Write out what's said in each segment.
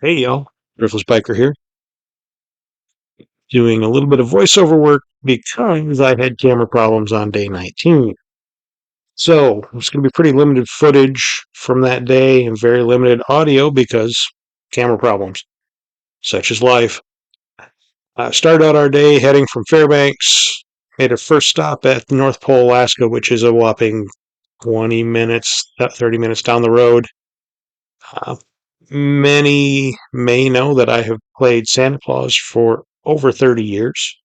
Hey y'all, Driftless Biker here, doing a little bit of voiceover work because I had camera problems on day 19. So it's going to be pretty limited footage from that day and very limited audio because camera problems, such as life. Started out our day heading from Fairbanks, made a first stop at North Pole, Alaska, which is a whopping 20 minutes, 30 minutes down the road. Uh, Many may know that I have played Santa Claus for over 30 years.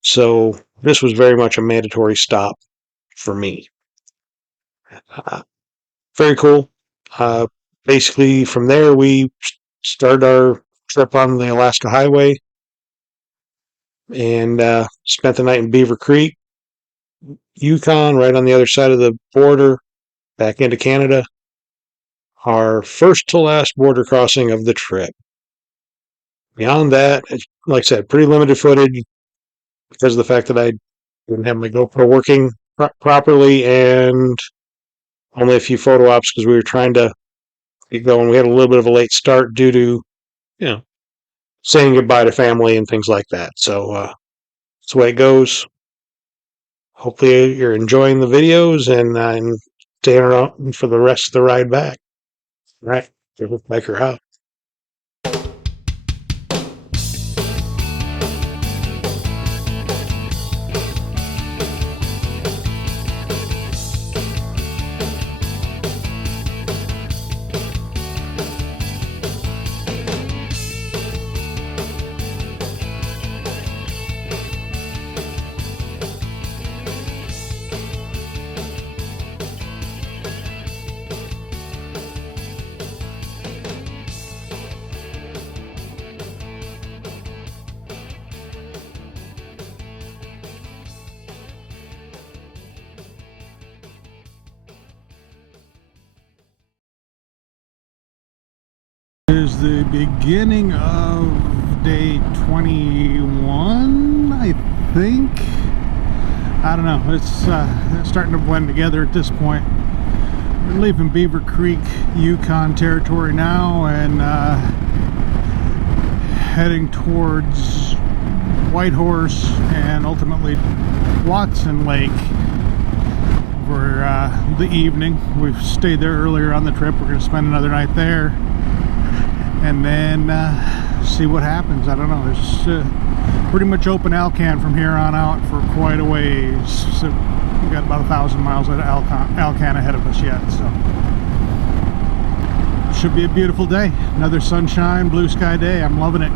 So this was very much a mandatory stop for me. Uh, Very cool. Uh, Basically, from there, we started our trip on the Alaska Highway and spent the night in Beaver Creek, Yukon, right on the other side of the border, back into Canada. Our first to last border crossing of the trip. Beyond that, like I said, pretty limited footage because of the fact that I didn't have my GoPro working properly and only a few photo ops because we were trying to get going. We had a little bit of a late start due to, you know, saying goodbye to family and things like that. So that's the way it goes. Hopefully you're enjoying the videos and staying around for the rest of the ride back. All right, Biker out. Is the beginning of day 21, I think. I don't know, it's starting to blend together at this point. We're leaving Beaver Creek, Yukon territory now and heading towards Whitehorse and ultimately Watson Lake for the evening. We've stayed there earlier on the trip. We're going to spend another night there and then see what happens. I don't know. There's pretty much open Alcan from here on out for quite a ways. So we've got about 1,000 miles of Alcan ahead of us yet. So should be a beautiful day. Another sunshine, blue sky day. I'm loving it.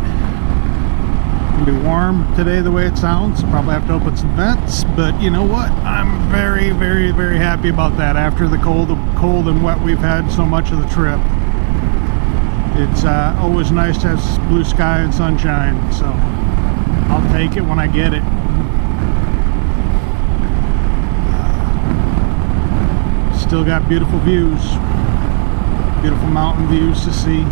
It'll be warm today the way it sounds. Probably have to open some vents, but you know what? I'm very, very, very happy about that after the cold and wet we've had so much of the trip. It's always nice to have blue sky and sunshine, so I'll take it when I get it. Still got beautiful views, beautiful mountain views to see.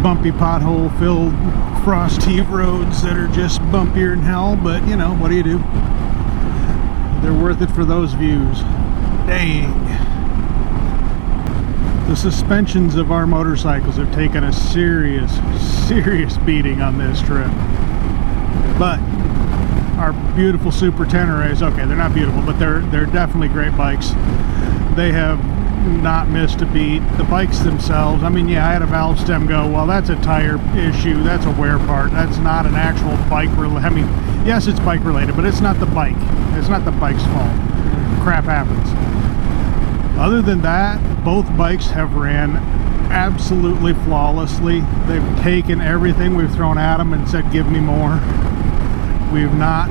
Bumpy pothole-filled frost heave roads that are just bumpier than hell, but you know, what do you do? They're worth it for those views. Dang. The suspensions of our motorcycles have taken a serious beating on this trip. But our beautiful Super Tenerays, okay, they're not beautiful, but they're definitely great bikes. They have not missed a beat. The bikes themselves, I mean, yeah, I had a valve stem go, well, that's a tire issue, that's a wear part, that's not an actual bike related. I mean, yes, it's bike related, but it's not the bike. It's not the bike's fault. Crap happens. Other than that, both bikes have ran absolutely flawlessly. They've taken everything we've thrown at them and said, give me more. We've not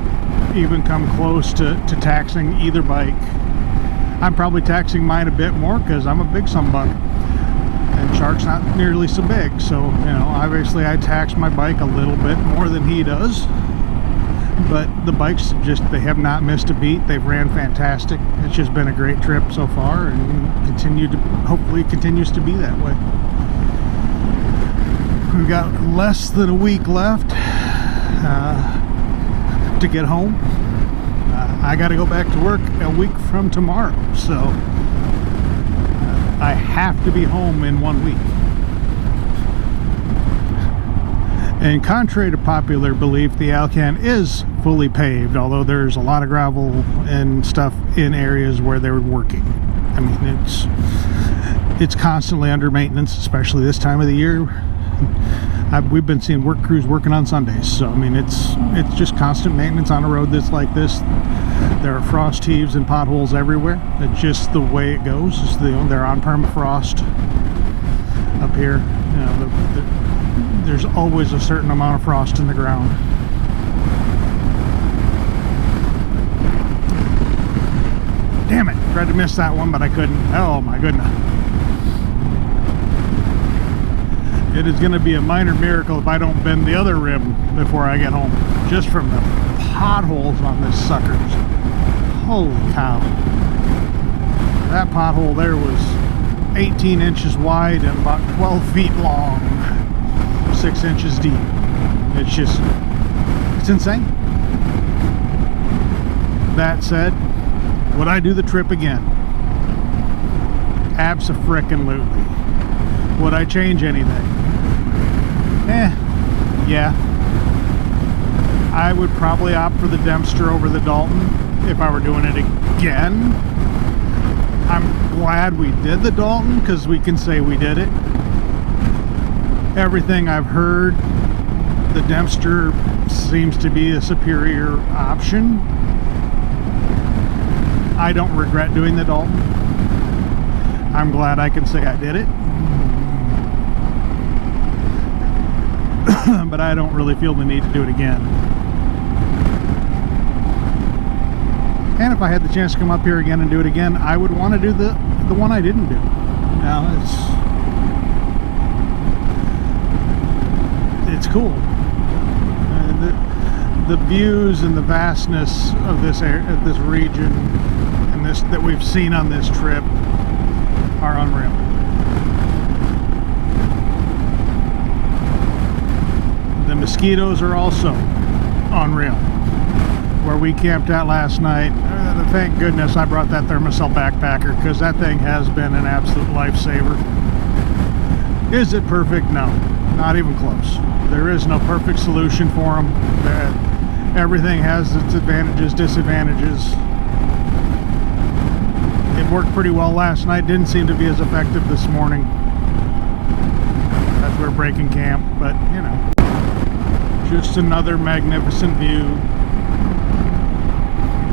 even come close to taxing either bike. I'm probably taxing mine a bit more because I'm a big sunbuck and Shark's not nearly so big. So, you know, obviously I tax my bike a little bit more than he does. But the bikes just, they have not missed a beat. They've ran fantastic. It's just been a great trip so far and hopefully continues to be that way. We've got less than a week left to get home. I got to go back to work a week from tomorrow, so I have to be home in 1 week. And contrary to popular belief, the Alcan is fully paved, although there's a lot of gravel and stuff in areas where they're working. I mean, it's constantly under maintenance, especially this time of the year. We've been seeing work crews working on Sundays, so I mean, it's just constant maintenance on a road that's like this. There are frost heaves and potholes everywhere. It's just the way it goes. They're on permafrost up here. You know, there's always a certain amount of frost in the ground. Damn it! Tried to miss that one, but I couldn't. Oh my goodness. It is going to be a minor miracle if I don't bend the other rim before I get home. Just from the potholes on this sucker. Holy cow. That pothole there was 18 inches wide and about 12 feet long. 6 inches deep. It's insane. That said, would I do the trip again? Abso-frickin-lutely. Would I change anything? Yeah. I would probably opt for the Dempster over the Dalton if I were doing it again. I'm glad we did the Dalton because we can say we did it. Everything I've heard, the Dempster seems to be a superior option. I don't regret doing the Dalton. I'm glad I can say I did it. But I don't really feel the need to do it again. And if I had the chance to come up here again and do it again, I would want to do the one I didn't do. Now it's cool. The views and the vastness of this region and this that we've seen on this trip are unreal. The mosquitoes are also unreal. Where we camped out last night, thank goodness I brought that Thermacell backpacker because that thing has been an absolute lifesaver. Is it perfect? No, not even close. There is no perfect solution for them. Everything has its advantages, disadvantages. It worked pretty well last night. Didn't seem to be as effective this morning as we're breaking camp, but you know, just another magnificent view.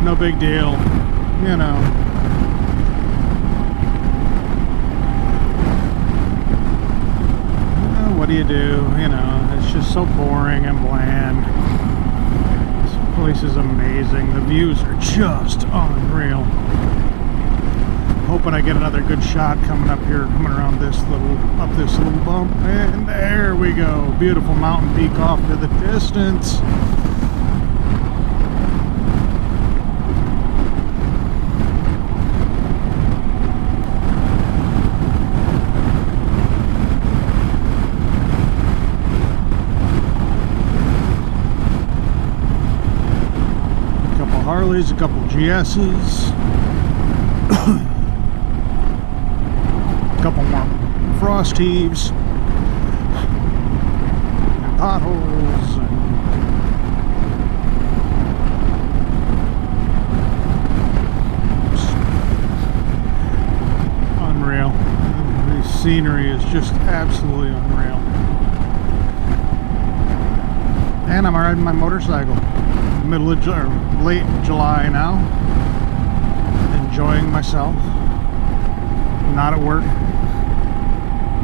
No big deal, you know. What do you do? You know, it's just so boring and bland. This place is amazing. The views are just unreal. Hoping I get another good shot coming up here, coming around this little bump. And there we go. Beautiful mountain peak off to the distance. Harleys, a couple GS's, a couple more frost heaves, and potholes, and unreal. The scenery is just absolutely unreal. And I'm riding my motorcycle. Middle of late July now, enjoying myself, not at work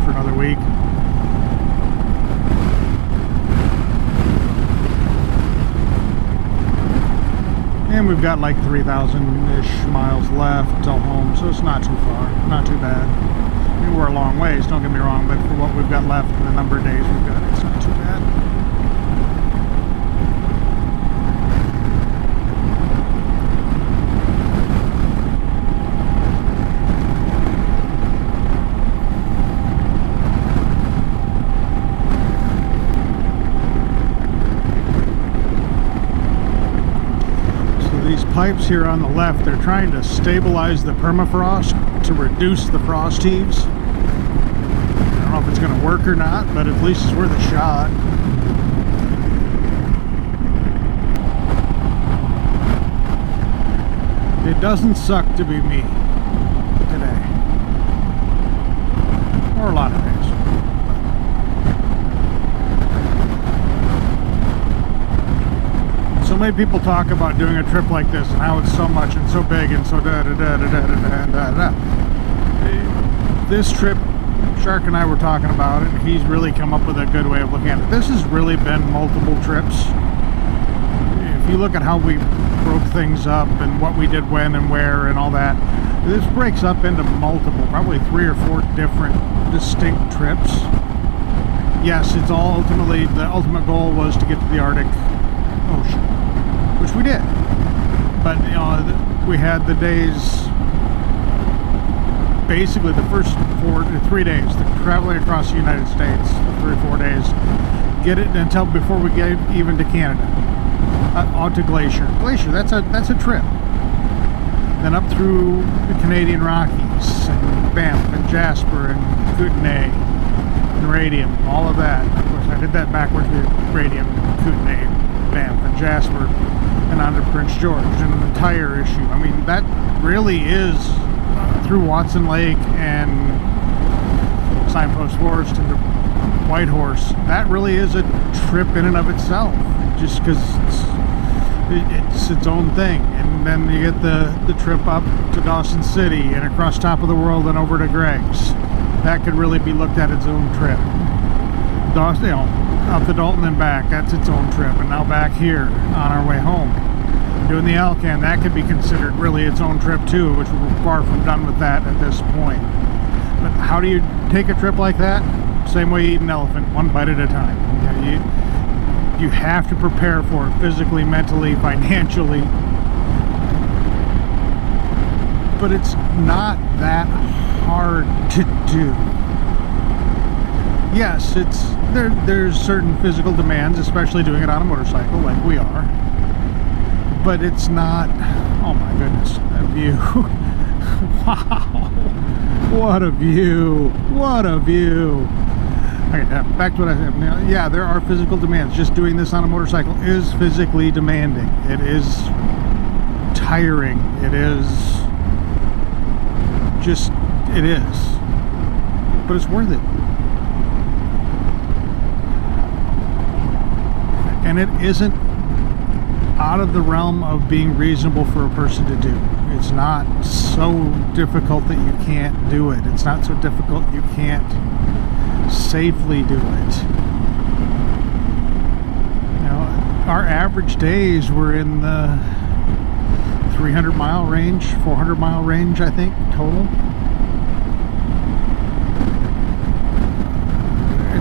for another week. And we've got like 3,000-ish miles left till home, so it's not too far, not too bad. I mean, we're a long ways, don't get me wrong, but for what we've got left and the number of days we've got, it's not too bad. these pipes here on the left, they're trying to stabilize the permafrost to reduce the frost heaves. I don't know if it's going to work or not, but at least it's worth a shot. It doesn't suck to be me today, or a lot of days. So many people talk about doing a trip like this and how it's so much and so big and so da da da da da da da da. This trip, Shark and I were talking about it, and he's really come up with a good way of looking at it. This has really been multiple trips. If you look at how we broke things up and what we did when and where and all that, this breaks up into multiple, probably 3 or 4 different distinct trips. Yes, it's all ultimately, the ultimate goal was to get to the Arctic Ocean, which we did. But you know, we had the days, basically the first 3 days, traveling across the United States, 3 or 4 days, get it until before we get even to Canada, out to Glacier. Glacier, that's a trip. Then up through the Canadian Rockies, and Banff, and Jasper, and Kootenay, and Radium, all of that. Of course, I did that backwards with Radium, Kootenay, Banff, and Jasper, and on to Prince George, and an entire issue. I mean, that really is through Watson Lake and Signpost Forest and Whitehorse. That really is a trip in and of itself, just because it's its own thing. And then you get the trip up to Dawson City and across top of the world and over to Greg's. That could really be looked at its own trip. Dawson, you know, up to Dalton and back, that's its own trip. And now back here on our way home, doing the Alcan, that could be considered really its own trip too, which we're far from done with that at this point. But how do you take a trip like that? Same way you eat an elephant, one bite at a time. You have to prepare for it physically, mentally, financially. But it's not that hard to do. Yes, there's certain physical demands, especially doing it on a motorcycle like we are. But it's not, oh my goodness, that view. Wow. What a view. What a view. Okay, back to what I said. Yeah, there are physical demands. Just doing this on a motorcycle is physically demanding. It is tiring. It is just, it is. But it's worth it. And it isn't out of the realm of being reasonable for a person to do. It's not so difficult that you can't do it. It's not so difficult you can't safely do it. You know, our average days were in the 300-mile range, 400-mile range, I think, total.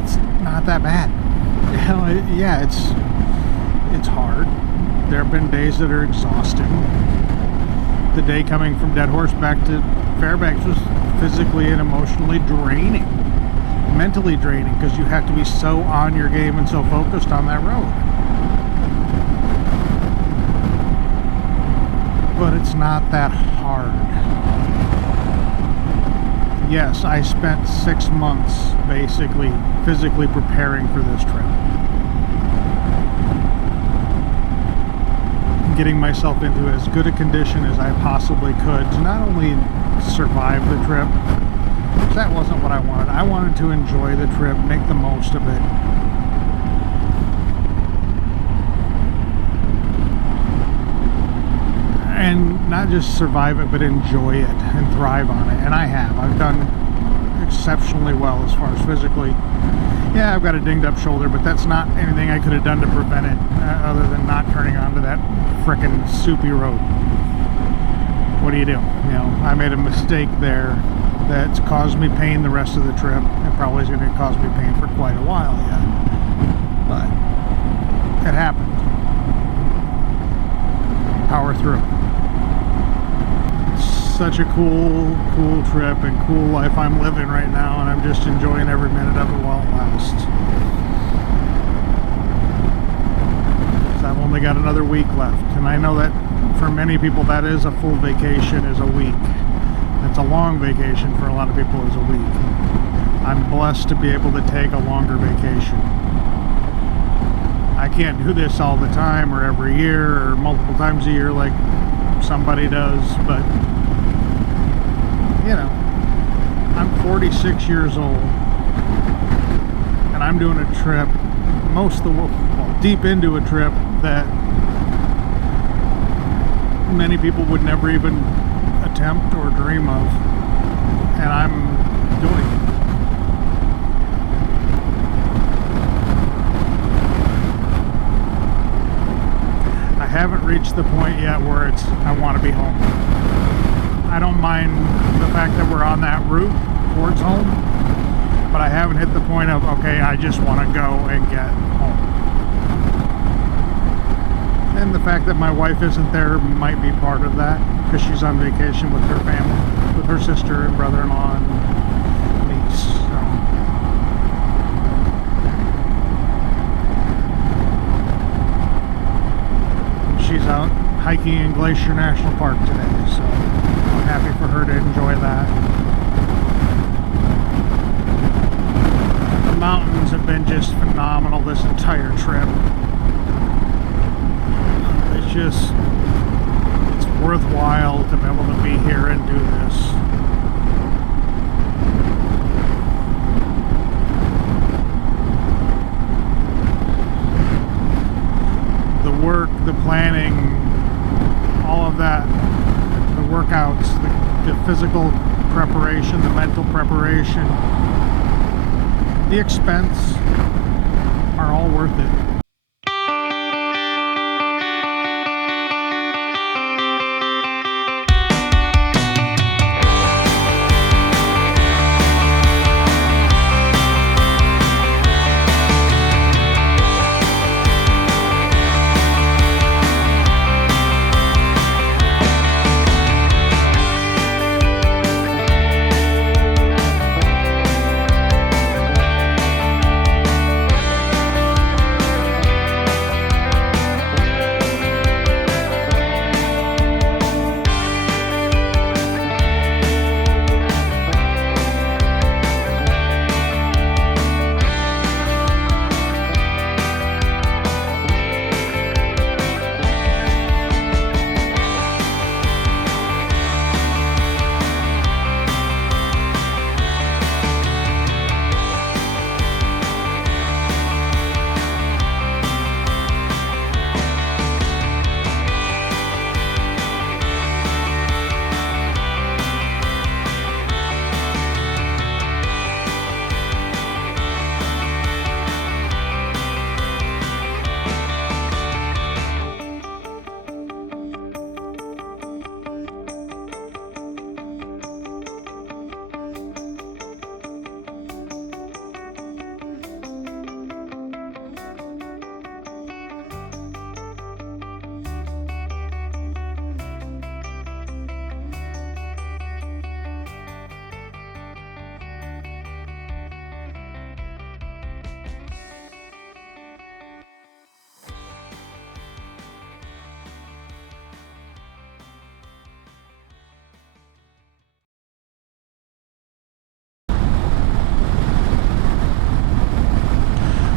It's not that bad. You know, yeah, it's hard. There have been days that are exhausting. The day coming from Dead Horse back to Fairbanks was physically and emotionally draining. Mentally draining, because you have to be so on your game and so focused on that road. But it's not that hard. Yes, I spent 6 months basically physically preparing for this trip. Getting myself into as good a condition as I possibly could to not only survive the trip, because that wasn't what I wanted. I wanted to enjoy the trip, make the most of it. And not just survive it, but enjoy it and thrive on it. And I have. I've done exceptionally well as far as physically. Yeah, I've got a dinged up shoulder, but that's not anything I could have done to prevent it, other than not turning onto that frickin' soupy road. What do? You know, I made a mistake there that's caused me pain the rest of the trip, and probably is going to cause me pain for quite a while yet. But it happened. Power through. It's such a cool trip and cool life I'm living right now, and I'm just enjoying every minute of it while it lasts. So I've only got another week left, and I know that for many people, that is a full vacation, is a week. It's a long vacation for a lot of people, is a week. I'm blessed to be able to take a longer vacation. I can't do this all the time or every year or multiple times a year like somebody does, but you know, I'm 46 years old and I'm doing a trip, deep into a trip that many people would never even attempt or dream of, and I'm doing it. I haven't reached the point yet where it's I want to be home. I don't mind the fact that we're on that route towards home, but I haven't hit the point of, okay, I just want to go and get home. And the fact that my wife isn't there might be part of that, because she's on vacation with her family, with her sister and brother-in-law and niece. So she's out hiking in Glacier National Park today, so I'm happy for her to enjoy that. The mountains have been just phenomenal this entire trip. It's worthwhile to be able to be here and do this. The work, the planning, all of that, the workouts, the physical preparation, the mental preparation, the expense are all worth it.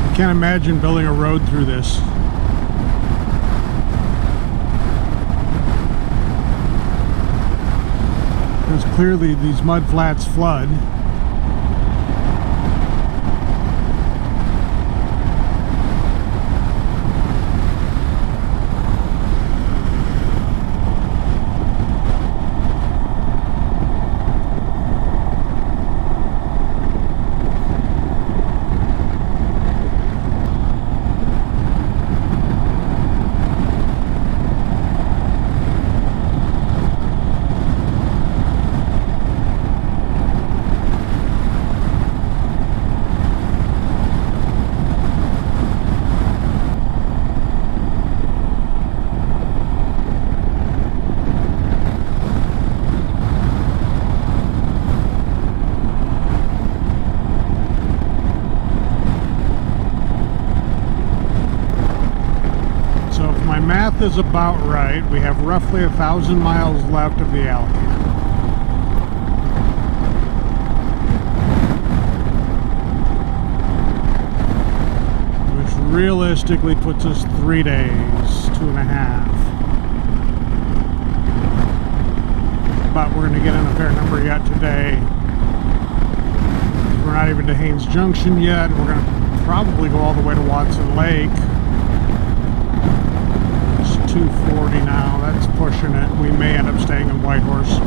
I can't imagine building a road through this. Because clearly these mud flats flood. math is about right. We have roughly 1,000 miles left of the alligator. Which realistically puts us 3 days, 2.5. But we're going to get in a fair number yet today. We're not even to Haynes Junction yet. We're going to probably go all the way to Watson Lake. It's 2:40 now. That's pushing it. We may end up staying in Whitehorse.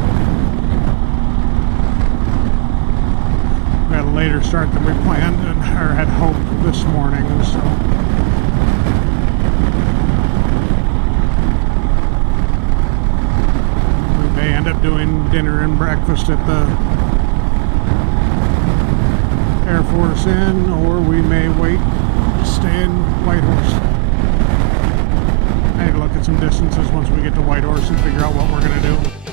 We had a later start than we planned or had hoped this morning, so we may end up doing dinner and breakfast at the Air Force Inn, or we may wait to stay in Whitehorse. I need to look at some distances once we get to Whitehorse and figure out what we're going to do.